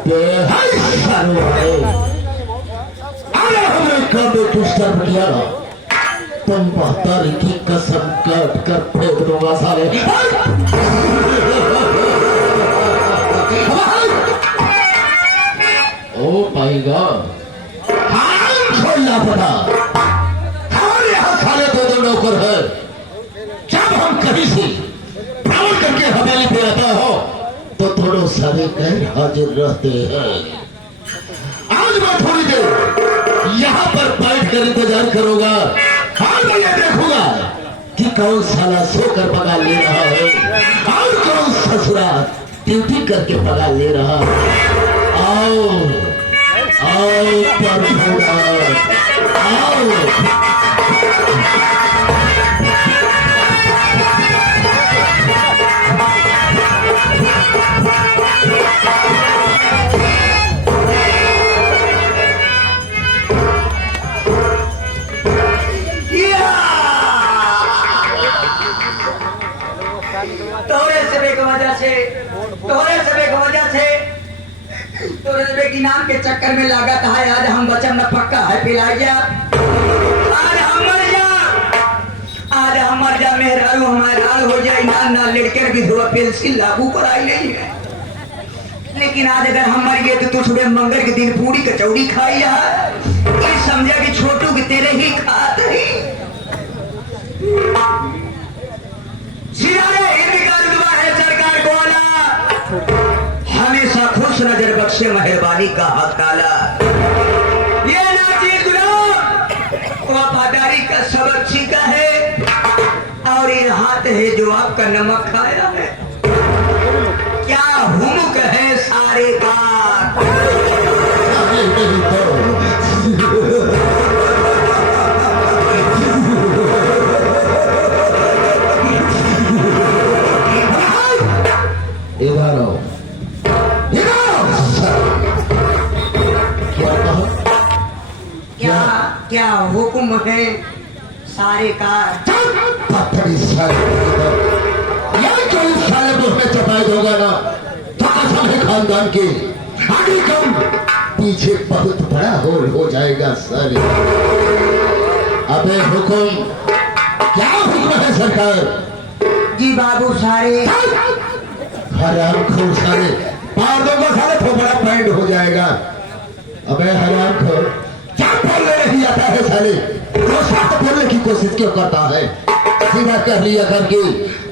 अरे हमें कब डिस्टर्ब किया ना, तुम 72 की कसम काट कर फेंक दूंगा साले। ओ माय गॉड, छोड़ना पड़ा। हमारे यहाँ साले 2 नौकर है। जब हम कहीं से भ्रमण करके हवेली पे आता हो तो थोड़ो सारे गैर हाजिर रहते हैं। आज मैं थोड़ी देर यहाँ पर बैठ कर इंतजार करूंगा और मैं ये देखूंगा कि कौन साला सोकर पगार ले रहा है और कौन ससुरा ड्यूटी करके पगार ले रहा है। आओ आओ परभुरा, आओ। नाम के चक्कर में लागत है आज हम बचन न पक्का है पिलाइया। आज हम मर जा मेहरारू हमारा हो जाए ना ना लड़के भी धुआ पेंसिल लागू पर आई नहीं है। लेकिन आज अगर हम मर गए तो तू सुबह मंगल के दिन पूरी कचौड़ी खाई है। समझा कि छोटू की तेरे ही खात है। सरकार को हमेशा खुश नजर बख्शे मेहरबानी का हाथ काला। ये नाचीज गुलाम वफादारी का सबक सीखा है और ये हाथ है जो आपका नमक खाया है। क्या हुमुक है सारे का। क्या हुक्म है सारे का। सारे मुझ में चपाई होगा ना तो कसम है खानदान की आगे कम पीछे बहुत बड़ा होल हो जाएगा सर। अबे हुक्म, क्या हुक्म है सरकार। जी बाबू सारे हराम खोर सारे पार दूंगा सारे तो बड़ा पैंट हो जाएगा। अबे हराम खोर क्या बोलने नहीं आता है साले, दो शब्द बोलने की कोशिश क्यों करता है। सीधा कर लिया करके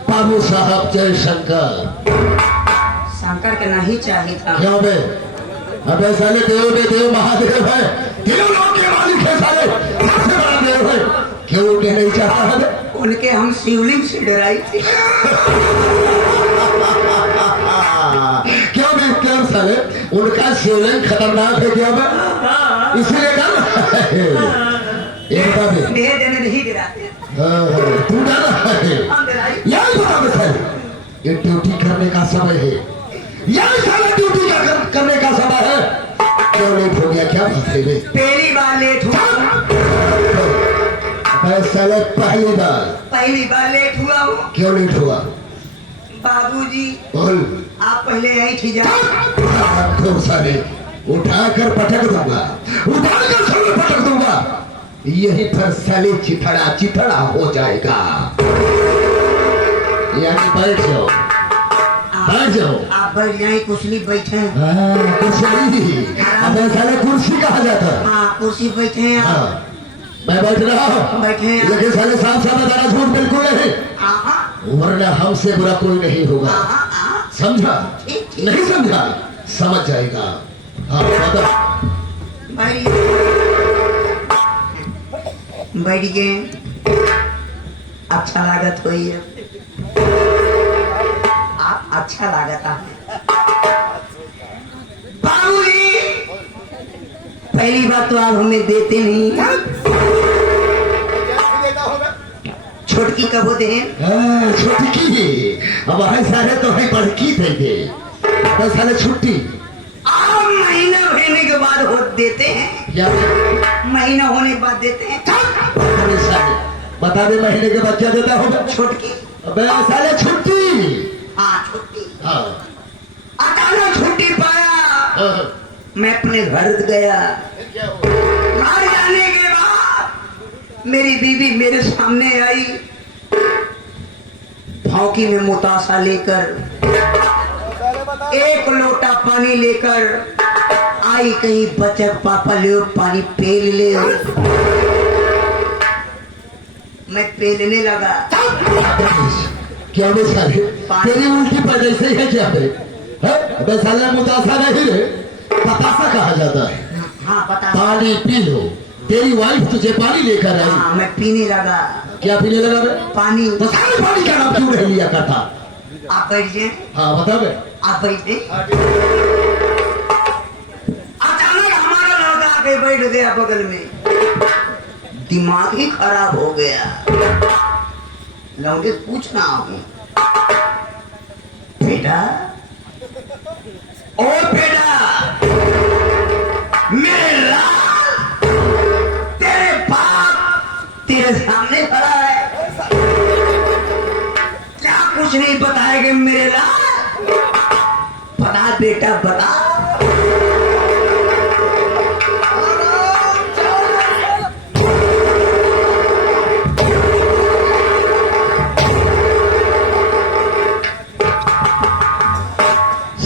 बाबू साहब जय शंकर। शंकर के नहीं चाहिए था। क्यों बे? अबे साले देव में देव महादेव है, तीनों लोग के मालिक है साले, सबसे बड़ा देव है। क्यों उन्हें नहीं चाहता है? उनके हम शिवलिंग से डराई थी। क्यों भी क्यों साले उनका शिवलिंग खतरनाक है क्या बे? इसीलिए डर देने नहीं गिराते। तू डर है यही बता बता ये ड्यूटी करने का समय है, यही सारा ड्यूटी करने का समय है। क्यों लेट हो गया क्या बात है? पहली बार लेट हुआ। साले पहली बार लेट हुआ हूँ। क्यों लेट हुआ? बाबूजी बोल। आप पहले यही थी जाओ। खूब सारे उठाकर पटक दूंगा, उठाकर साले पटक दूंगा। यही पर साले चिथड़ा हो जाएगा। यानी बैठ जाओ, बैठ जाओ। आप बैठ जाए, कुर्सी बैठे। कुर्सी? अबे साले कुर्सी कहा जाता है? हाँ कुर्सी बैठे हैं। हाँ मैं बैठ रहा हूँ बैठे। लेकिन साले साफ साफ बताना झूठ बिल्कुल नहीं, वरना हमसे बुरा कोई नहीं होगा। समझा? नहीं समझा? समझ जाएगा। हाँ बैठ गए। अच्छा लागत हुई है। आप अच्छा लागता है। बाबूजी पहली बात तो आप हमें देते नहीं। छोटकी कब होते हैं? छोटकी अब सारे तो है बड़की थे तो साले छुट्टी महीना होने के बाद हो देते हैं। क्या महीना होने के बाद देते हैं। बता दे महीने के बाद क्या देता होगा? छोटकी। अबे साले छुट्टी। हाँ छुट्टी। हाँ अचानक छुट्टी पाया हाँ, मैं अपने घर गया। फिर क्या हुआ? घर जाने के बाद मेरी बीवी मेरे सामने आई, भौंकी में मुतासा लेकर, एक लोटा पानी लेकर आई। कहीं बच्चे पापा ले पानी पेल ले। मैं पेलने लगा। क्या बे साले, तेरी उल्टी पर जैसे ही है क्या बे? बे साले मुतासा नहीं रे, पतासा कहा जाता है। हाँ बता। पानी पी लो, तेरी वाइफ तुझे पानी लेकर आई। हाँ मैं पीने लगा क्या पीने लगा बे? पानी। तो साले पानी का नाम क्यों नहीं लिया करता? आप बैठिए। हाँ बता बे। आप बैठे। अचानक हमारा लड़का आके बैठ गया बगल में। दिमाग ही खराब हो गया। लौंडे पूछना होगी, बेटा ओ बेटा, मेरे लाल, तेरे बाप तेरे सामने खड़ा है, क्या कुछ नहीं बताएंगे मेरे लाल? बता बेटा बता।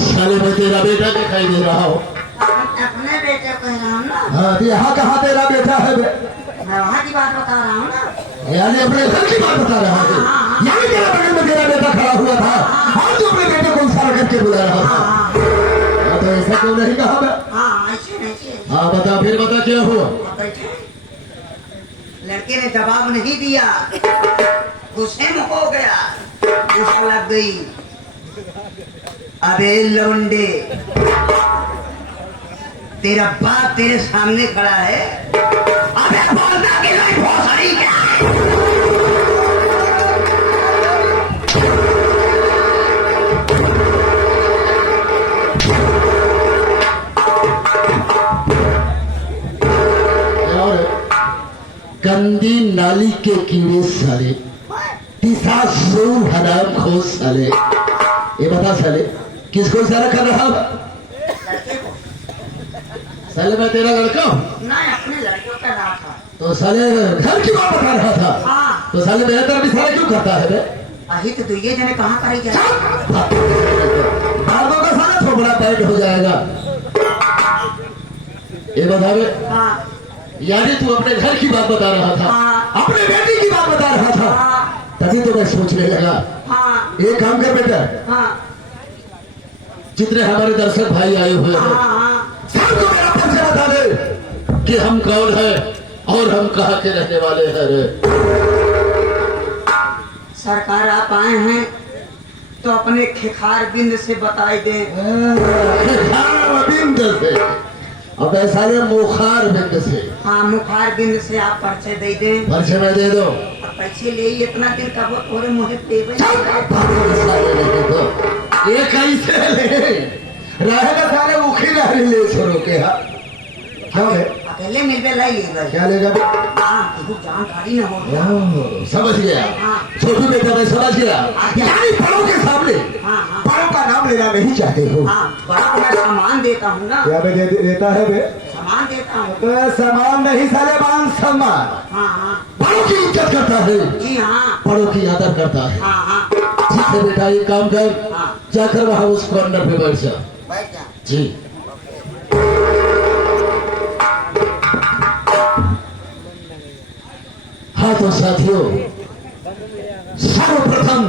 साले मैं तेरा बेटा दिखाई दे रहा हूँ। अपने बेटे को कह रहा हूँ ना। हाँ तो यहाँ कहाँ तेरा बेटा है बे? मैं वहाँ की बात बता रहा हूँ ना। यानी अपने घर की बात बता रहा है। यानी तेरा बगल में तेरा बेटा खड़ा हुआ था और तू अपने बेटे को इशारा करके बुला रहा था। हाँ, तो ऐसा क्यों नहीं कहा बे? हाँ ऐसे नहीं। हाँ बता, फिर बता क्या हुआ? लड़के ने जवाब नहीं दिया, गुस्से में हो गया, गुस्सा लग गई। अबे लौंडे, तेरा बाप तेरे सामने खड़ा है, अबे बोलना कि नहीं भोसड़ी क्या? गंदी नाली के कीड़े साले, पिशाच हराम खोर साले। ये बता साले, किसको इशारा कर रहा हूँ? साले मैं तेरा लड़का हूँ। ना अपने लड़के को कर रहा था। तो साले घर की बात बता रहा था। हाँ। तो साले मेरे तरफ इशारा क्यों करता है बे? अहित तो ये जने कहाँ करी जाए? बालों का साला थोड़ा टाइट हो जाएगा। ये बता बे, हाँ यानी तू अपने घर की बात बता रहा था, हाँ। अपने बेटी की बात बता रहा था। हाँ तभी तो मैं सोचने लगा, हाँ एक काम कर बेटा, हाँ जितने हमारे दर्शक भाई आए हुए हैं हाँ सबको मेरा परिचय बता दे कि हम कौन है और हम कहाँ के रहने वाले हैं रे। सरकार आप आए हैं तो अपने खेखार बिंद से बताई दे। बिंद से, अब ऐसा ये मुखार बिंद से। हाँ मुखार बिंद से आप परिचय दे दें। परिचय में दे दो। अब पैसे ले ही इतना दिन का वो थोड़े मुहे देवे। ये कैसे ले रहेगा? सारे मुखी लहरी ले छोड़ो के। हाँ क्या है? अकेले मिलवे लाई ले क्या लेगा? हाँ केहू जानकारी न हो। ओह, समझ गया। हाँ। छोटू बेटा मैं समझ गया। यानी बड़ों के सामने हाँ हाँ बड़ों का नाम लेना नहीं चाहते हो। हाँ बड़ा को मैं सामान देता हूँ ना। क्या बे देता है बे? सामान देता हूँ। तो सामान नहीं साले, मान सम्मान। हाँ हाँ बड़ों की इज्जत करता है, जी हाँ बड़ों की आदर करता है। हाँ हाँ ठीक है बेटा, एक काम कर, हाँ जाकर वहां उस कॉर्नर पे बैठ जा। बैठ जा। जी हाँ तो साथियों, सर्वप्रथम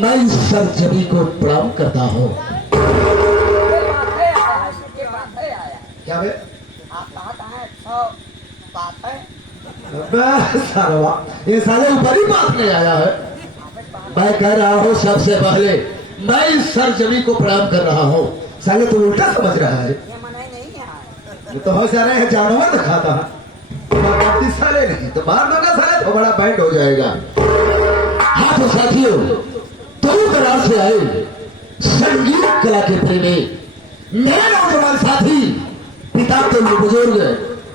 मैं इस सरजमी को प्रणाम करता हूँ। क्या बे? सालवा, ये साले ऊपर ही बात नहीं आया है। मैं कह रहा हूँ सबसे पहले मैं इस सरजमी को प्रणाम कर रहा हूँ। साले तो उल्टा समझ रहा है। ये तो हो जा रहे हैं जानवर दिखाता है, साले नहीं तो मार दोगा साले तो बड़ा बैंड हो जाएगा। हाँ तो साथियों, दूर दराज से आए संगीत कला के प्रेमी मेरे नौजवान साथी, पिता तो बुजुर्ग,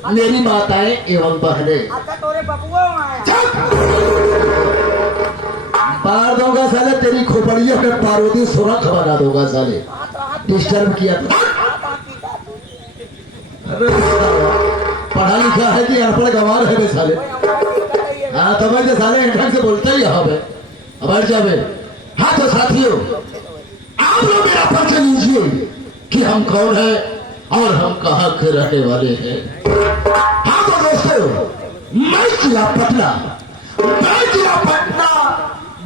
मेरी माताएं एवं बहनें, मार दूंगा साले, तेरी खोपड़ियों में पार्वती सुरख बना दूंगा साले। डिस्टर्ब किया तो अरे साला, पढ़ा लिखा है कि अनपढ़ गंवार है बे साले। हाँ तो मैं साले ढंग से बोलते ही यहाँ पे बैठ जावे। हाँ तो साथियों, आप लोग मेरा परिचय लीजिए कि हम कौन है और हम कहाँ के रहने वाले हैं। हाँ तो दोस्तों, मैं जिला पटना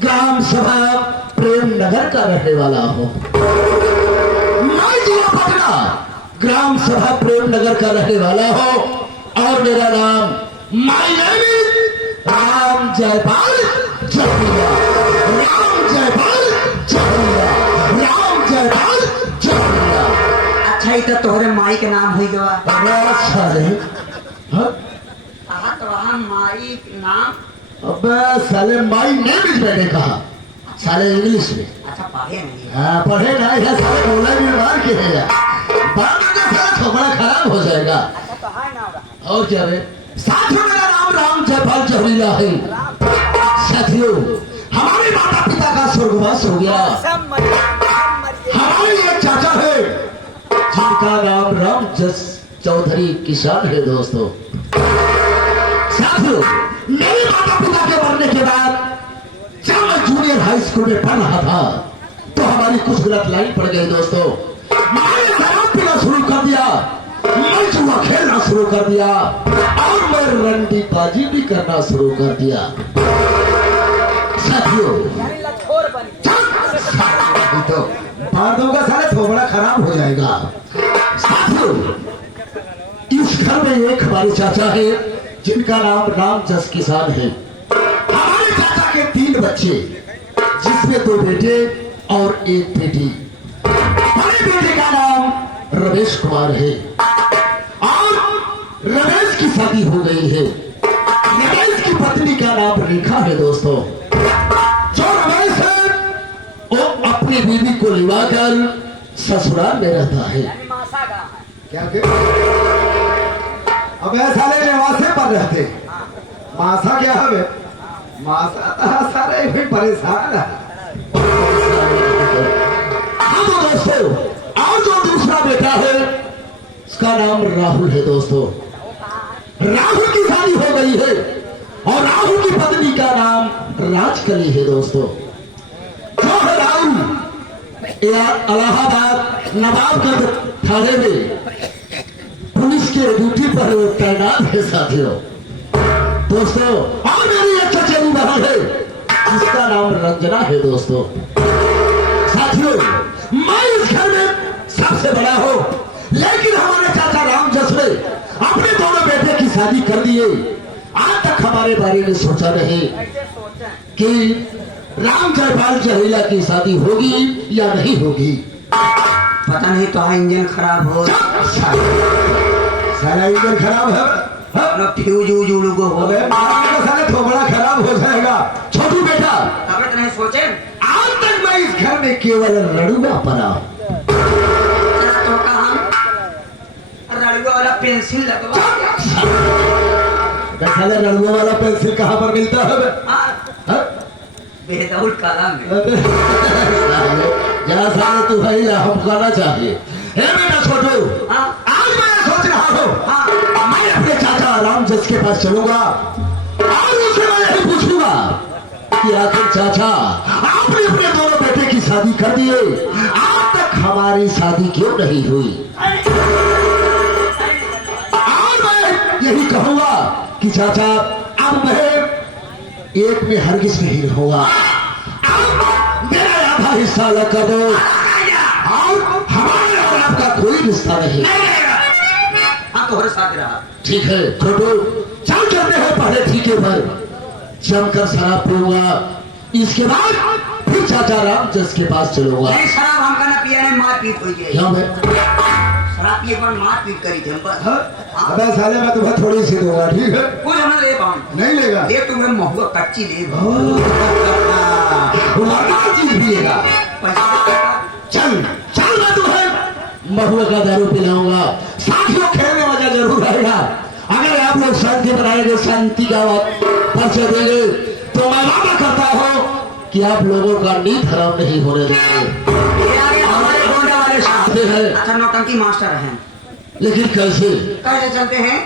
ग्राम सभा प्रेम नगर का रहने वाला हूँ। मैं जिला पटना ग्राम सभा प्रेम नगर का रहने वाला हूँ और मेरा नाम my name is Ram Jaipal Jahuria. Ram Jaipal Jahuria. Ram Jaipal Jahuria. अच्छा ही तो तोहरे माई के नाम हुई गवा। अरे साले, हाँ? कहा तो वहाँ माई नाम। अबे साले माय नेम इज मैंने कहा, साले इंग्लिश में। अच्छा पढ़े नहीं है। हाँ पढ़े ना है साले, बोला भी मार के है यार, बाद में साला थोड़ा खराब हो जाएगा। अच्छा तो है ना रहा। और क्या है साथ में, मेरा नाम राम जयपाल जहुरिया है। साथियों, हमारे माता पिता का स्वर्गवास हो गया। हमारे एक चाचा है जिनका नाम राम जस चौधरी किसान है। दोस्तों साथियों, मेरे माता पिता के मरने के बाद जब मैं जूनियर हाई स्कूल में पढ़ रहा था तो हमारी कुछ गलत लाइन पड़ गई। दोस्तों मैंने शराब पीना शुरू कर दिया, मैं जुआ खेलना शुरू कर दिया और मैं रंडीबाजी भी करना शुरू कर दिया। साथियों, तो मार का साले थोड़ा खराब हो जाएगा। साथियों, इस घर में एक हमारे चाचा है जिनका नाम राम जस किसान है। हमारे चाचा के 3 बच्चे, जिसमें 2 बेटे और 1 बेटी। बड़े बेटे का नाम रमेश कुमार है और रमेश की शादी हो गई है। रमेश की पत्नी का नाम रेखा है। दोस्तों जो रमेश है वो अपनी बीवी को लिवाकर ससुराल में रहता है। क्या अब साले निवासे पर रहते, मासा क्या है मासा सारे भी परेशान है। हाँ तो दोस्तों, और जो दूसरा बेटा है उसका नाम राहुल है। दोस्तों राहुल की शादी हो गई है और राहुल की पत्नी का नाम राजकली है। दोस्तों जो है राहुल इलाहाबाद नवाबगंज थाने में पुलिस के ड्यूटी पर तैनात है। साथियों दोस्तों, और मेरी एक चचेरी बहन है जिसका नाम रंजना है। दोस्तों साथियों, मैं इस घर में सबसे बड़ा हूँ, लेकिन हमारे चाचा राम जस ने अपने दोनों बेटे की शादी कर दिए। आज तक हमारे बारे में सोचा नहीं कि राम जयपाल जहुरिया की शादी होगी या नहीं होगी। पता नहीं तो हाँ इंजन खराब हो। साला इंजन खराब है, फ्यूज उड़ को हो गए, साला थोड़ा खराब हो जाएगा। छोटू बेटा, तब नहीं सोचे आज तक मैं इस घर में केवल रड़ुआ पड़ा। तो कहा रड़ुआ वाला पेंसिल लगवा। साले रड़ुआ वाला पेंसिल कहाँ पर मिलता है? बेदौल कलम जरा साले तू भाई हम कहना चाहिए। हे बेटा छोटू, आज मैं सोच रहा हूँ मैं अपने चाचा राम जस के पास चलूंगा और उससे मैं यही पूछूंगा कि आखिर चाचा आपने अपने दोनों बेटे की शादी कर दिए, आज तक हमारी शादी क्यों नहीं हुई? और मैं यही कहूंगा कि चाचा अब मैं एक में हरगिज नहीं रहूंगा, मेरा आधा हिस्सा अलग कर दो और हमारे और आपका कोई रिश्ता नहीं। हाँ तो साथ रहा। ठीक है छोटू, चल चलते हैं पहले ठीके पर जमकर शराब पीऊंगा, इसके बाद फिर चाचा राम जस के पास चलूंगा। नहीं शराब हमका ना पिया है, मारपीट हुई है। क्यों भाई? शराब पिए पर मारपीट करी थी हम पर। अबे साले मैं तुम्हें थोड़ी सी दूंगा, ठीक है? कुछ हमें ले पाऊँ नहीं लेगा? ले तुम्हें महुआ कच्ची ले चीज पिएगा। चल चल मैं तुम्हें महुआ का दारू पिलाऊंगा, साथियों खेलने मजा जरूर आएगा। अगर आप लोग शांति बनाएंगे, शांति का परिचय देंगे तो मैं वादा करता हूँ कि आप लोगों का नींद हराम नहीं होने देंगे। हमारे गोंडा वाले साथ है। अच्छा नौटंकी मास्टर हैं। लेकिन कैसे? कैसे चलते हैं?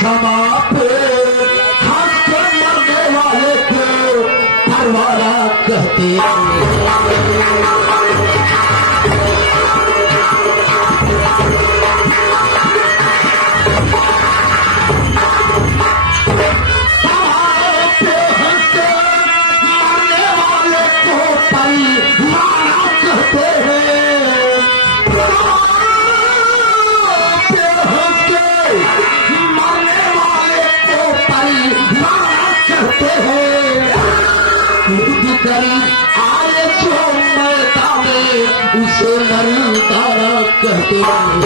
समा पे हंस कर मरने वाले को परवाना कहते हैं। आए जो मैदान में उसे नरदारा कहते हैं।